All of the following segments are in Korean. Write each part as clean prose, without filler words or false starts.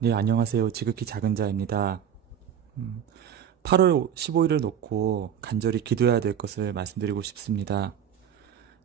네, 안녕하세요. 지극히 작은 자입니다. 8월 15일을 놓고 간절히 기도해야 될 것을 말씀드리고 싶습니다.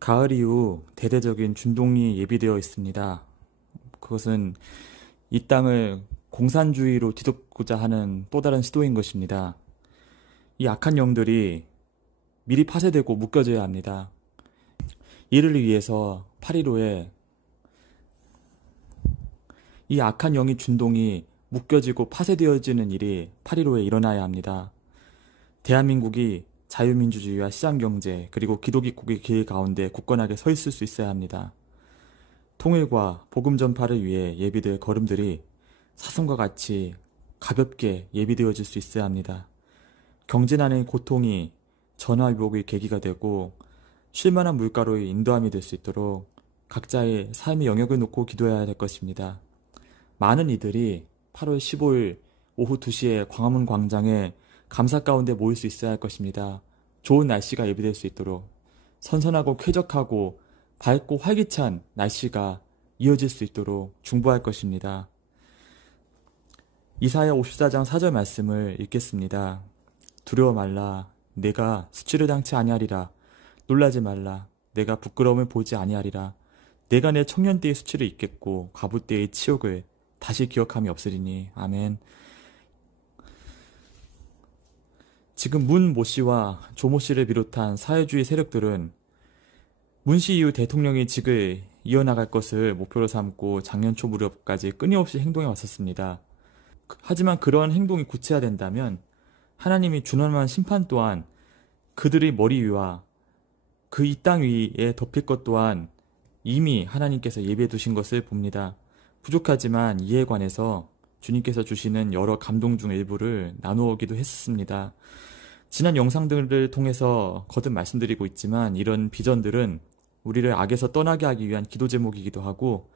가을 이후 대대적인 준동이 예비되어 있습니다. 그것은 이 땅을 공산주의로 뒤덮고자 하는 또 다른 시도인 것입니다. 이 악한 영들이 미리 파쇄되고 묶여져야 합니다. 이를 위해서 8.15에 이 악한 영이 준동이 묶여지고 파쇄되어지는 일이 8.15에 일어나야 합니다. 대한민국이 자유민주주의와 시장경제 그리고 기독의국의 길 가운데 굳건하게 서 있을 수 있어야 합니다. 통일과 복음 전파를 위해 예비될 걸음들이 사슴과 같이 가볍게 예비되어질 수 있어야 합니다. 경제난의 고통이 전화위복의 계기가 되고 쉴만한 물가로의 인도함이 될 수 있도록 각자의 삶의 영역을 놓고 기도해야 될 것입니다. 많은 이들이 8월 15일 오후 2시에 광화문 광장에 감사 가운데 모일 수 있어야 할 것입니다. 좋은 날씨가 예비될 수 있도록 선선하고 쾌적하고 밝고 활기찬 날씨가 이어질 수 있도록 중보할 것입니다. 이사야 54장 4절 말씀을 읽겠습니다. 두려워 말라. 내가 수치를 당치 아니하리라. 놀라지 말라. 내가 부끄러움을 보지 아니하리라. 내가 내 청년 때의 수치를 잊겠고 과부 때의 치욕을 다시 기억함이 없으리니. 아멘. 지금 문 모 씨와 조 모 씨를 비롯한 사회주의 세력들은 문 씨 이후 대통령이 직을 이어나갈 것을 목표로 삼고 작년 초 무렵까지 끊임없이 행동해 왔었습니다. 하지만 그런 행동이 구체화된다면 하나님이 준엄한 심판 또한 그들의 머리 위와 그 이 땅 위에 덮일 것 또한 이미 하나님께서 예비해 두신 것을 봅니다. 부족하지만 이에 관해서 주님께서 주시는 여러 감동 중 일부를 나누기도 했습니다. 지난 영상들을 통해서 거듭 말씀드리고 있지만 이런 비전들은 우리를 악에서 떠나게 하기 위한 기도 제목이기도 하고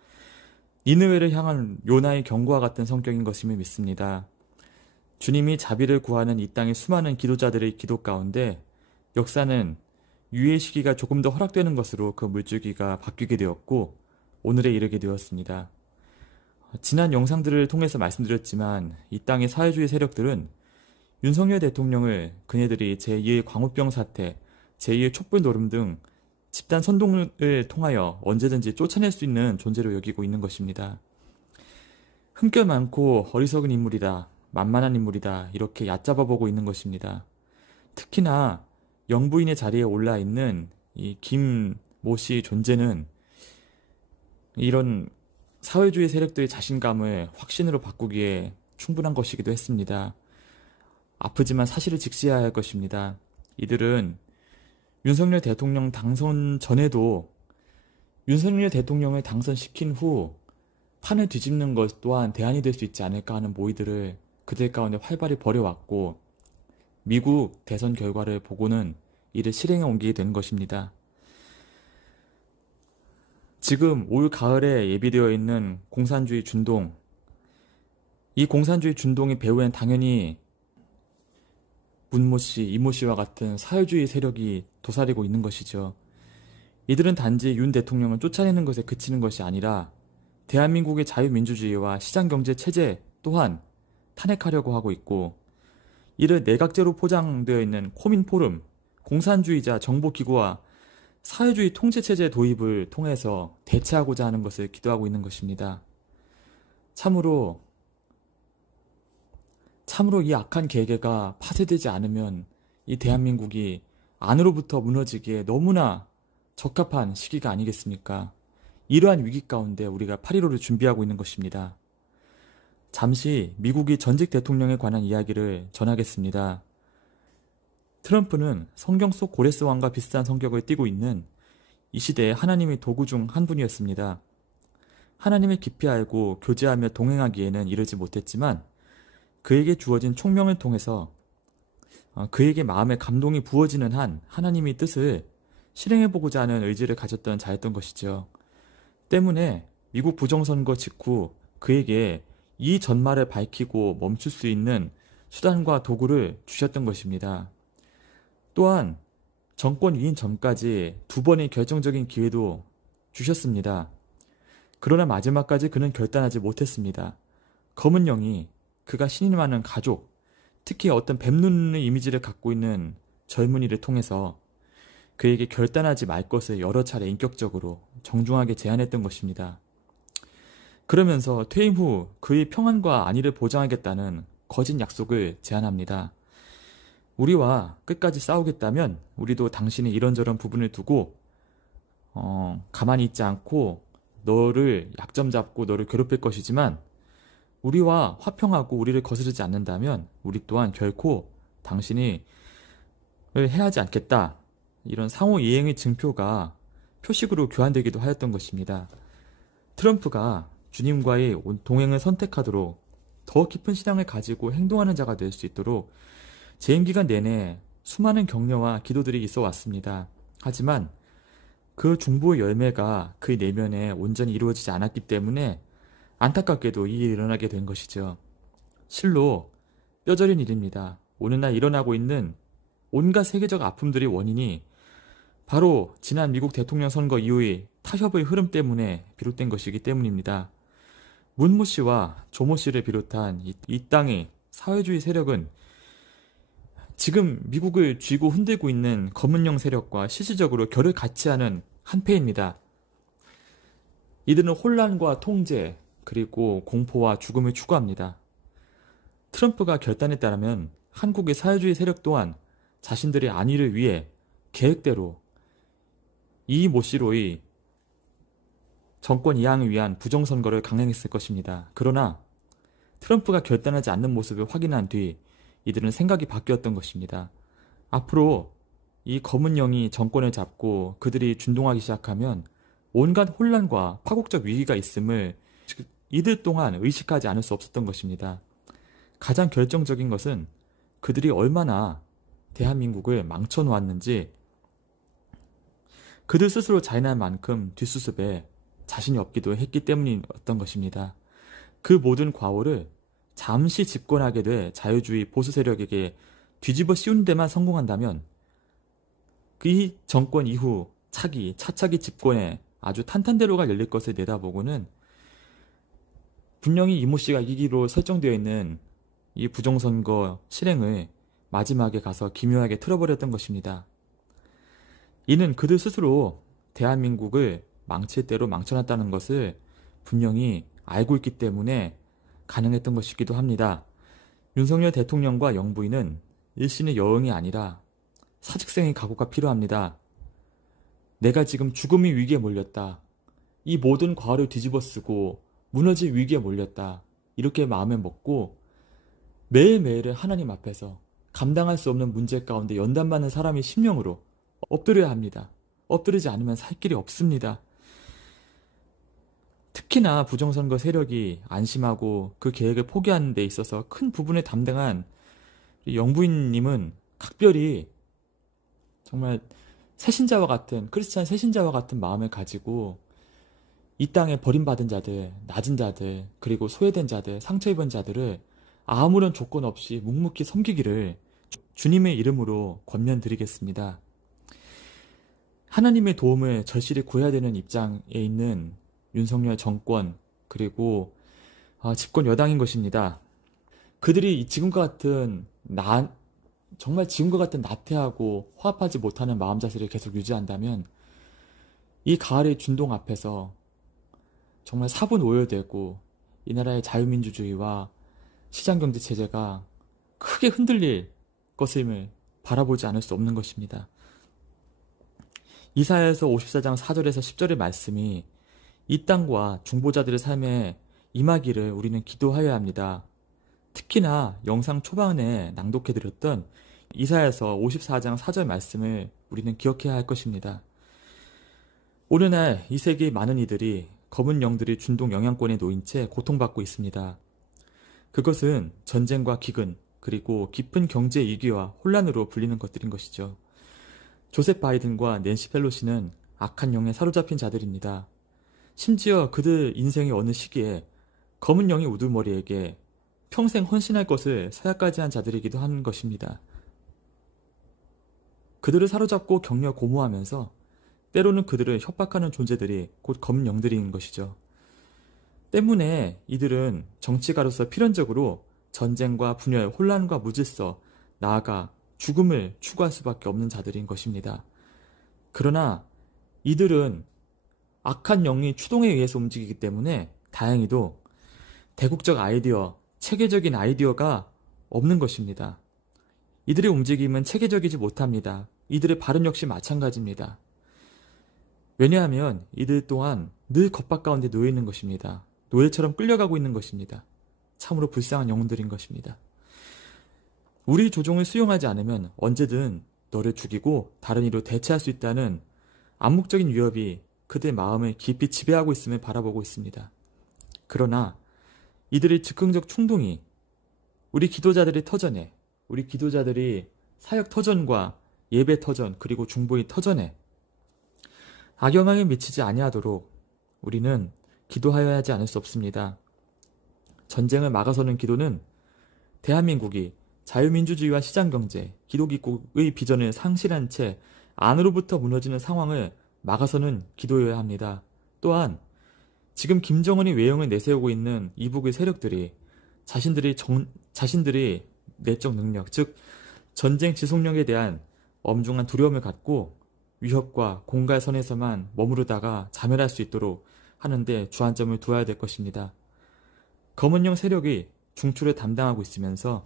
니느웨를 향한 요나의 경고와 같은 성격인 것임을 믿습니다. 주님이 자비를 구하는 이 땅의 수많은 기도자들의 기도 가운데 역사는 유예 시기가 조금 더 허락되는 것으로 그 물줄기가 바뀌게 되었고 오늘에 이르게 되었습니다. 지난 영상들을 통해서 말씀드렸지만 이 땅의 사회주의 세력들은 윤석열 대통령을 그네들이 제2의 광우병 사태, 제2의 촛불 노름 등 집단 선동을 통하여 언제든지 쫓아낼 수 있는 존재로 여기고 있는 것입니다. 흠결 많고 어리석은 인물이다, 만만한 인물이다 이렇게 얕잡아 보고 있는 것입니다. 특히나 영부인의 자리에 올라있는 이 김 모 씨의 존재는 이런 사회주의 세력들의 자신감을 확신으로 바꾸기에 충분한 것이기도 했습니다. 아프지만 사실을 직시해야 할 것입니다. 이들은 윤석열 대통령 당선 전에도 윤석열 대통령을 당선시킨 후 판을 뒤집는 것 또한 대안이 될 수 있지 않을까 하는 모의들을 그들 가운데 활발히 벌여왔고 미국 대선 결과를 보고는 이를 실행에 옮기게 된 것입니다. 지금 올 가을에 예비되어 있는 공산주의 준동, 이 공산주의 준동의 배후엔 당연히 문모 씨, 이모 씨와 같은 사회주의 세력이 도사리고 있는 것이죠. 이들은 단지 윤 대통령을 쫓아내는 것에 그치는 것이 아니라 대한민국의 자유민주주의와 시장경제 체제 또한 탄핵하려고 하고 있고 이를 내각제로 포장되어 있는 코민포럼, 공산주의자 정보기구와 사회주의 통제체제 도입을 통해서 대체하고자 하는 것을 기도하고 있는 것입니다. 참으로 이 악한 계계가 파쇄되지 않으면 이 대한민국이 안으로부터 무너지기에 너무나 적합한 시기가 아니겠습니까? 이러한 위기 가운데 우리가 8.15를 준비하고 있는 것입니다. 잠시 미국이 전직 대통령에 관한 이야기를 전하겠습니다. 트럼프는 성경 속 고레스 왕과 비슷한 성격을 띠고 있는 이 시대의 하나님의 도구 중 한 분이었습니다. 하나님을 깊이 알고 교제하며 동행하기에는 이르지 못했지만 그에게 주어진 총명을 통해서 그에게 마음에 감동이 부어지는 한 하나님의 뜻을 실행해보고자 하는 의지를 가졌던 자였던 것이죠. 때문에 미국 부정선거 직후 그에게 이 전말을 밝히고 멈출 수 있는 수단과 도구를 주셨던 것입니다. 또한 정권 위인 전까지 2번의 결정적인 기회도 주셨습니다. 그러나 마지막까지 그는 결단하지 못했습니다. 검은 영이 그가 신임하는 가족, 특히 어떤 뱀눈의 이미지를 갖고 있는 젊은이를 통해서 그에게 결단하지 말 것을 여러 차례 인격적으로 정중하게 제안했던 것입니다. 그러면서 퇴임 후 그의 평안과 안위를 보장하겠다는 거짓 약속을 제안합니다. 우리와 끝까지 싸우겠다면 우리도 당신의 이런저런 부분을 두고 가만히 있지 않고 너를 약점 잡고 너를 괴롭힐 것이지만 우리와 화평하고 우리를 거스르지 않는다면 우리 또한 결코 당신이 해하지 않겠다. 이런 상호 이행의 증표가 표식으로 교환되기도 하였던 것입니다. 트럼프가 주님과의 동행을 선택하도록 더 깊은 신앙을 가지고 행동하는 자가 될 수 있도록 재임 기간 내내 수많은 격려와 기도들이 있어 왔습니다. 하지만 그 중보의 열매가 그의 내면에 온전히 이루어지지 않았기 때문에 안타깝게도 이 일이 일어나게 된 것이죠. 실로 뼈저린 일입니다. 오늘날 일어나고 있는 온갖 세계적 아픔들의 원인이 바로 지난 미국 대통령 선거 이후의 타협의 흐름 때문에 비롯된 것이기 때문입니다. 문모 씨와 조모 씨를 비롯한 이 땅의 사회주의 세력은 지금 미국을 쥐고 흔들고 있는 검은영 세력과 실질적으로 결을 같이 하는 한패입니다. 이들은 혼란과 통제, 그리고 공포와 죽음을 추구합니다. 트럼프가 결단했다면 한국의 사회주의 세력 또한 자신들의 안위를 위해 계획대로 이 모 씨로의 정권 이양을 위한 부정선거를 강행했을 것입니다. 그러나 트럼프가 결단하지 않는 모습을 확인한 뒤 이들은 생각이 바뀌었던 것입니다. 앞으로 이 검은 영이 정권을 잡고 그들이 준동하기 시작하면 온갖 혼란과 파국적 위기가 있음을 이들 동안 의식하지 않을 수 없었던 것입니다. 가장 결정적인 것은 그들이 얼마나 대한민국을 망쳐놓았는지 그들 스스로 자인할 만큼 뒷수습에 자신이 없기도 했기 때문이었던 것입니다. 그 모든 과오를 잠시 집권하게 돼 자유주의 보수 세력에게 뒤집어 씌우는 데만 성공한다면 이 정권 이후 차차기 집권에 아주 탄탄대로가 열릴 것을 내다보고는 분명히 이모 씨가 이기기로 설정되어 있는 이 부정선거 실행을 마지막에 가서 기묘하게 틀어버렸던 것입니다. 이는 그들 스스로 대한민국을 망칠 대로 망쳐놨다는 것을 분명히 알고 있기 때문에 가능했던 것이기도 합니다. 윤석열 대통령과 영부인은 일신의 여응이 아니라 사직생의 각오가 필요합니다. 내가 지금 죽음의 위기에 몰렸다. 이 모든 과오를 뒤집어쓰고 무너질 위기에 몰렸다. 이렇게 마음에 먹고 매일매일을 하나님 앞에서 감당할 수 없는 문제 가운데 연단받는 사람의 심령으로 엎드려야 합니다. 엎드리지 않으면 살 길이 없습니다. 특히나 부정선거 세력이 안심하고 그 계획을 포기하는 데 있어서 큰 부분을 담당한 영부인님은 각별히 정말 새신자와 같은 크리스찬 새신자와 같은 마음을 가지고 이 땅에 버림받은 자들, 낮은 자들, 그리고 소외된 자들, 상처 입은 자들을 아무런 조건 없이 묵묵히 섬기기를 주님의 이름으로 권면드리겠습니다. 하나님의 도움을 절실히 구해야 되는 입장에 있는 윤석열 정권 그리고 집권 여당인 것입니다. 그들이 지금과 같은 정말 지금과 같은 나태하고 화합하지 못하는 마음 자세를 계속 유지한다면 이 가을의 준동 앞에서 정말 사분오열되고 이 나라의 자유민주주의와 시장경제 체제가 크게 흔들릴 것임을 바라보지 않을 수 없는 것입니다. 이사야에서 54장 4절에서 10절의 말씀이 이 땅과 중보자들의 삶에 임하기를 우리는 기도하여야 합니다. 특히나 영상 초반에 낭독해드렸던 이사야에서 54장 4절 말씀을 우리는 기억해야 할 것입니다. 오늘날 이 세계의 많은 이들이 검은 영들이 준동 영향권에 놓인 채 고통받고 있습니다. 그것은 전쟁과 기근 그리고 깊은 경제 위기와 혼란으로 불리는 것들인 것이죠. 조셉 바이든과 낸시 펠로시는 악한 영에 사로잡힌 자들입니다. 심지어 그들 인생의 어느 시기에 검은 영의 우두머리에게 평생 헌신할 것을 서약까지 한 자들이기도 한 것입니다. 그들을 사로잡고 격려 고무하면서 때로는 그들을 협박하는 존재들이 곧 검은 영들인 것이죠. 때문에 이들은 정치가로서 필연적으로 전쟁과 분열, 혼란과 무질서, 나아가 죽음을 추구할 수밖에 없는 자들인 것입니다. 그러나 이들은 악한 영이 추동에 의해서 움직이기 때문에 다행히도 대국적 아이디어, 체계적인 아이디어가 없는 것입니다. 이들의 움직임은 체계적이지 못합니다. 이들의 발언 역시 마찬가지입니다. 왜냐하면 이들 또한 늘 겁박 가운데 놓여 있는 것입니다. 노예처럼 끌려가고 있는 것입니다. 참으로 불쌍한 영혼들인 것입니다. 우리 조종을 수용하지 않으면 언제든 너를 죽이고 다른 이로 대체할 수 있다는 암묵적인 위협이 그들의 마음을 깊이 지배하고 있음을 바라보고 있습니다. 그러나 이들의 즉흥적 충동이 우리 기도자들의 터전에, 우리 기도자들이 사역 터전과 예배 터전 그리고 중보의 터전에 악영향을 미치지 아니하도록 우리는 기도하여야 하지 않을 수 없습니다. 전쟁을 막아서는 기도는 대한민국이 자유민주주의와 시장경제, 기독기국의 비전을 상실한 채 안으로부터 무너지는 상황을 막아서는 기도여야 합니다. 또한 지금 김정은이 외형을 내세우고 있는 이북의 세력들이 자신들이 내적 능력, 즉 전쟁 지속력에 대한 엄중한 두려움을 갖고 위협과 공갈선에서만 머무르다가 자멸할 수 있도록 하는데 주안점을 두어야 될 것입니다. 검은영 세력이 중추를 담당하고 있으면서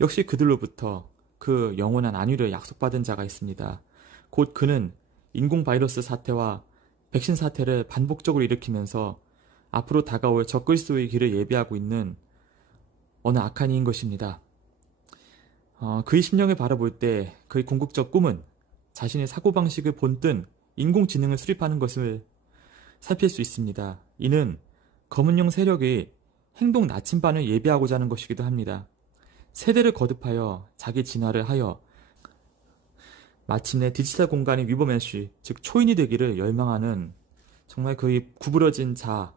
역시 그들로부터 그 영원한 안위를 약속받은 자가 있습니다. 곧 그는 인공 바이러스 사태와 백신 사태를 반복적으로 일으키면서 앞으로 다가올 적그리스도의 길을 예비하고 있는 어느 악한 이인 것입니다. 그의 심령을 바라볼 때 그의 궁극적 꿈은 자신의 사고방식을 본뜬 인공지능을 수립하는 것을 살필 수 있습니다. 이는 검은영 세력의 행동 나침반을 예비하고자 하는 것이기도 합니다. 세대를 거듭하여 자기 진화를 하여 마침내 디지털 공간의 위버맨시, 즉 초인이 되기를 열망하는 정말 그의 구부러진 자아,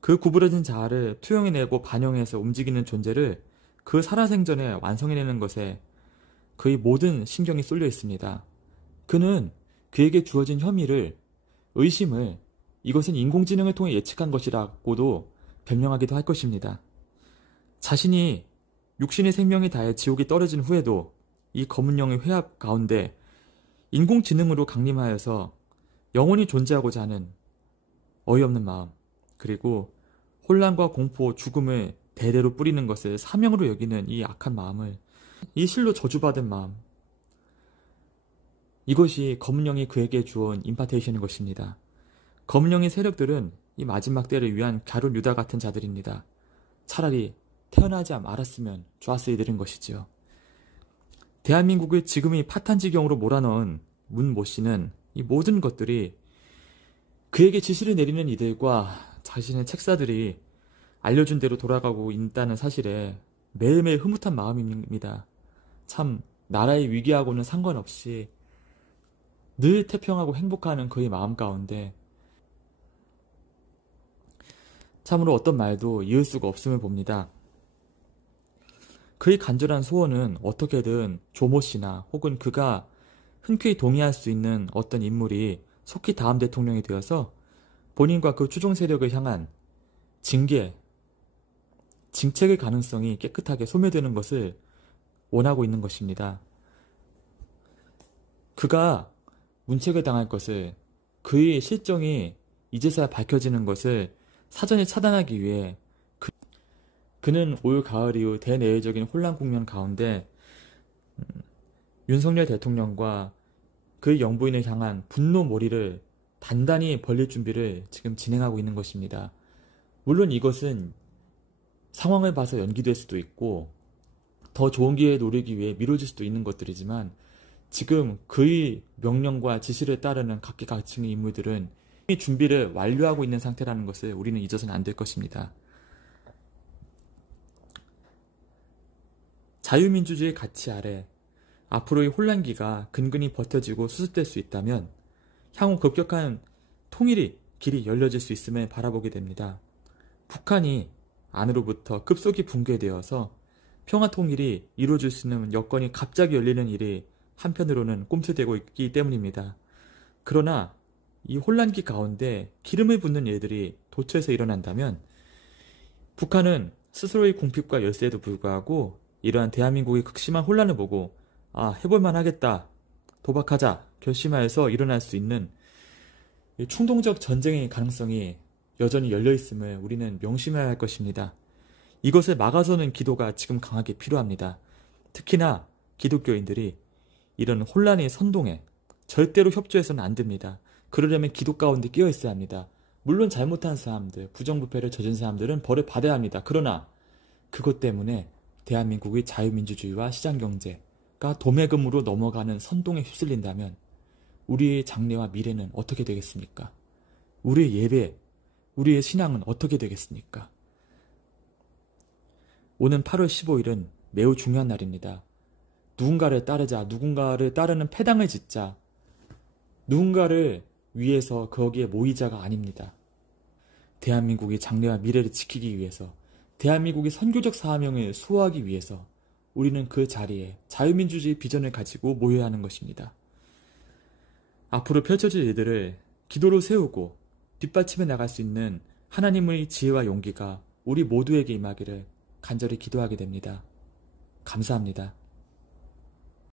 그 구부러진 자아를 투영해내고 반영해서 움직이는 존재를 그 살아생전에 완성해내는 것에 그의 모든 신경이 쏠려 있습니다. 그는 그에게 주어진 혐의를, 의심을 이것은 인공지능을 통해 예측한 것이라고도 변명하기도 할 것입니다. 자신이 육신의 생명이 다해 지옥에 떨어진 후에도 이 검은 영의 회합 가운데 인공지능으로 강림하여서 영원히 존재하고자 하는 어이없는 마음, 그리고 혼란과 공포, 죽음을 대대로 뿌리는 것을 사명으로 여기는 이 악한 마음을, 이 실로 저주받은 마음, 이것이 검은 영이 그에게 주온 임파테이션인 것입니다. 검은 영의 세력들은 이 마지막 때를 위한 갸룻 유다 같은 자들입니다. 차라리 태어나지 말았으면 좋았을 이들인 것이지요. 대한민국을 지금의 파탄지경으로 몰아넣은 문 모 씨는 이 모든 것들이 그에게 지시를 내리는 이들과 자신의 책사들이 알려준 대로 돌아가고 있다는 사실에 매일매일 흐뭇한 마음입니다. 참 나라의 위기하고는 상관없이 늘 태평하고 행복하는 그의 마음 가운데 참으로 어떤 말도 이을 수가 없음을 봅니다. 그의 간절한 소원은 어떻게든 조모 씨나 혹은 그가 흔쾌히 동의할 수 있는 어떤 인물이 속히 다음 대통령이 되어서 본인과 그 추종 세력을 향한 징책의 가능성이 깨끗하게 소멸되는 것을 원하고 있는 것입니다. 그가 문책을 당할 것을, 그의 실정이 이제서야 밝혀지는 것을 사전에 차단하기 위해 그는 올 가을 이후 대내외적인 혼란 국면 가운데 윤석열 대통령과 그의 영부인을 향한 분노 몰이를 단단히 벌릴 준비를 지금 진행하고 있는 것입니다. 물론 이것은 상황을 봐서 연기될 수도 있고 더 좋은 기회에 노리기 위해 미뤄질 수도 있는 것들이지만 지금 그의 명령과 지시를 따르는 각계각층의 인물들은 이미 준비를 완료하고 있는 상태라는 것을 우리는 잊어서는 안 될 것입니다. 자유민주주의 가치 아래 앞으로의 혼란기가 근근히 버텨지고 수습될 수 있다면 향후 급격한 통일의 길이 열려질 수 있음을 바라보게 됩니다. 북한이 안으로부터 급속히 붕괴되어서 평화통일이 이루어질 수 있는 여건이 갑자기 열리는 일이 한편으로는 꼼수되고 있기 때문입니다. 그러나 이 혼란기 가운데 기름을 붓는 일들이 도처에서 일어난다면 북한은 스스로의 궁핍과 열세에도 불구하고 이러한 대한민국의 극심한 혼란을 보고 해볼만 하겠다, 도박하자 결심하여서 일어날 수 있는 이 충동적 전쟁의 가능성이 여전히 열려있음을 우리는 명심해야 할 것입니다. 이것을 막아서는 기도가 지금 강하게 필요합니다. 특히나 기독교인들이 이런 혼란의 선동에 절대로 협조해서는 안 됩니다. 그러려면 기도 가운데 끼어 있어야 합니다. 물론 잘못한 사람들, 부정부패를 저진 사람들은 벌을 받아야 합니다. 그러나 그것 때문에 대한민국의 자유민주주의와 시장경제가 도매금으로 넘어가는 선동에 휩쓸린다면 우리의 장래와 미래는 어떻게 되겠습니까? 우리의 예배, 우리의 신앙은 어떻게 되겠습니까? 오는 8월 15일은 매우 중요한 날입니다. 누군가를 따르자, 누군가를 따르는 패당을 짓자, 누군가를 위해서 거기에 모이자가 아닙니다. 대한민국의 장래와 미래를 지키기 위해서, 대한민국의 선교적 사명을 수호하기 위해서 우리는 그 자리에 자유민주주의 비전을 가지고 모여야 하는 것입니다. 앞으로 펼쳐질 일들을 기도로 세우고 뒷받침해 나갈 수 있는 하나님의 지혜와 용기가 우리 모두에게 임하기를 간절히 기도하게 됩니다. 감사합니다.